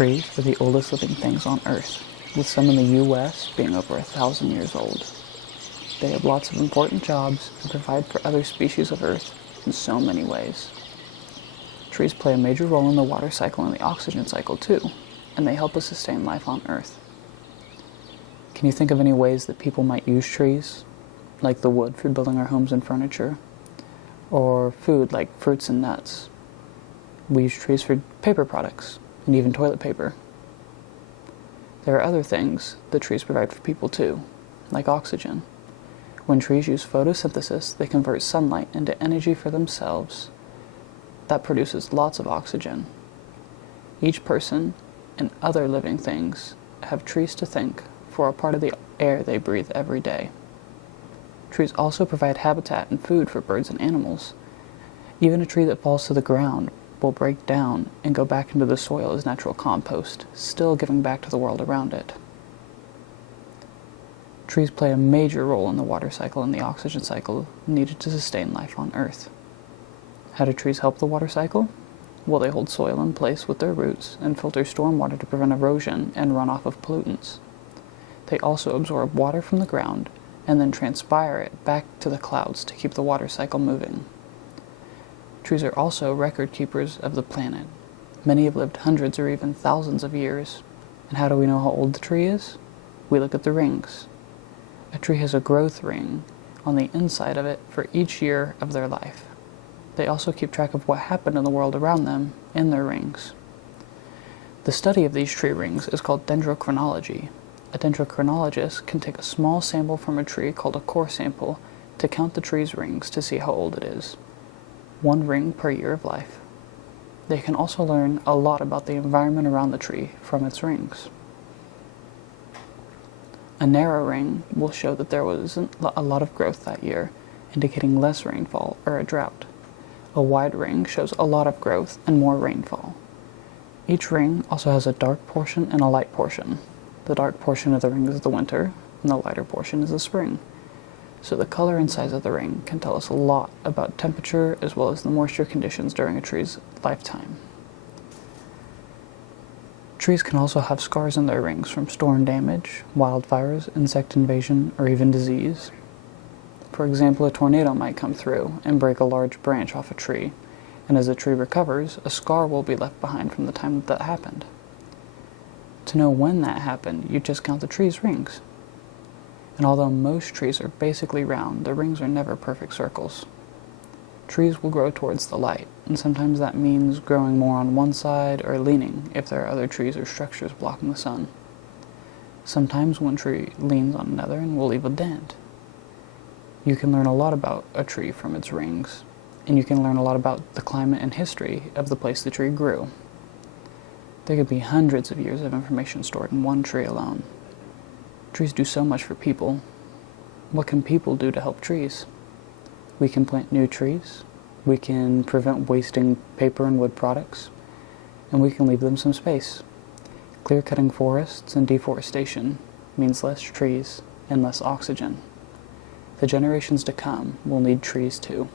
Trees are the oldest living things on Earth, with some in the US being over 1,000 years old. They have lots of important jobs and provide for other species of Earth in so many ways. Trees play a major role in the water cycle and the oxygen cycle too, and they help us sustain life on Earth. Can you think of any ways that people might use trees, like the wood for building our homes and furniture, or food like fruits and nuts? We use trees for paper products, and even toilet paper. There are other things that trees provide for people too, like oxygen. When trees use photosynthesis, they convert sunlight into energy for themselves. That produces lots of oxygen. Each person and other living things have trees to thank for a part of the air they breathe every day. Trees also provide habitat and food for birds and animals. Even a tree that falls to the ground will break down and go back into the soil as natural compost, still giving back to the world around it. Trees play a major role in the water cycle and the oxygen cycle needed to sustain life on Earth. How do trees help the water cycle? Well, they hold soil in place with their roots and filter stormwater to prevent erosion and runoff of pollutants. They also absorb water from the ground and then transpire it back to the clouds to keep the water cycle moving. Trees are also record keepers of the planet. Many have lived hundreds or even thousands of years. And how do we know how old the tree is? We look at the rings. A tree has a growth ring on the inside of it for each year of their life. They also keep track of what happened in the world around them in their rings. The study of these tree rings is called dendrochronology. A dendrochronologist can take a small sample from a tree called a core sample to count the tree's rings to see how old it is. 1 ring per year of life. They can also learn a lot about the environment around the tree from its rings. A narrow ring will show that there wasn't a lot of growth that year, indicating less rainfall or a drought. A wide ring shows a lot of growth and more rainfall. Each ring also has a dark portion and a light portion. The dark portion of the ring is the winter, and the lighter portion is the spring. So the color and size of the ring can tell us a lot about temperature as well as the moisture conditions during a tree's lifetime. Trees can also have scars in their rings from storm damage, wildfires, insect invasion, or even disease. For example, a tornado might come through and break a large branch off a tree, and as the tree recovers, a scar will be left behind from the time that happened. To know when that happened, you just count the tree's rings. And although most trees are basically round, the rings are never perfect circles. Trees will grow towards the light, and sometimes that means growing more on one side or leaning if there are other trees or structures blocking the sun. Sometimes one tree leans on another and will leave a dent. You can learn a lot about a tree from its rings, and you can learn a lot about the climate and history of the place the tree grew. There could be hundreds of years of information stored in one tree alone. Trees do so much for people. What can people do to help trees? We can plant new trees, we can prevent wasting paper and wood products, and we can leave them some space. Clear-cutting forests and deforestation means less trees and less oxygen. The generations to come will need trees too.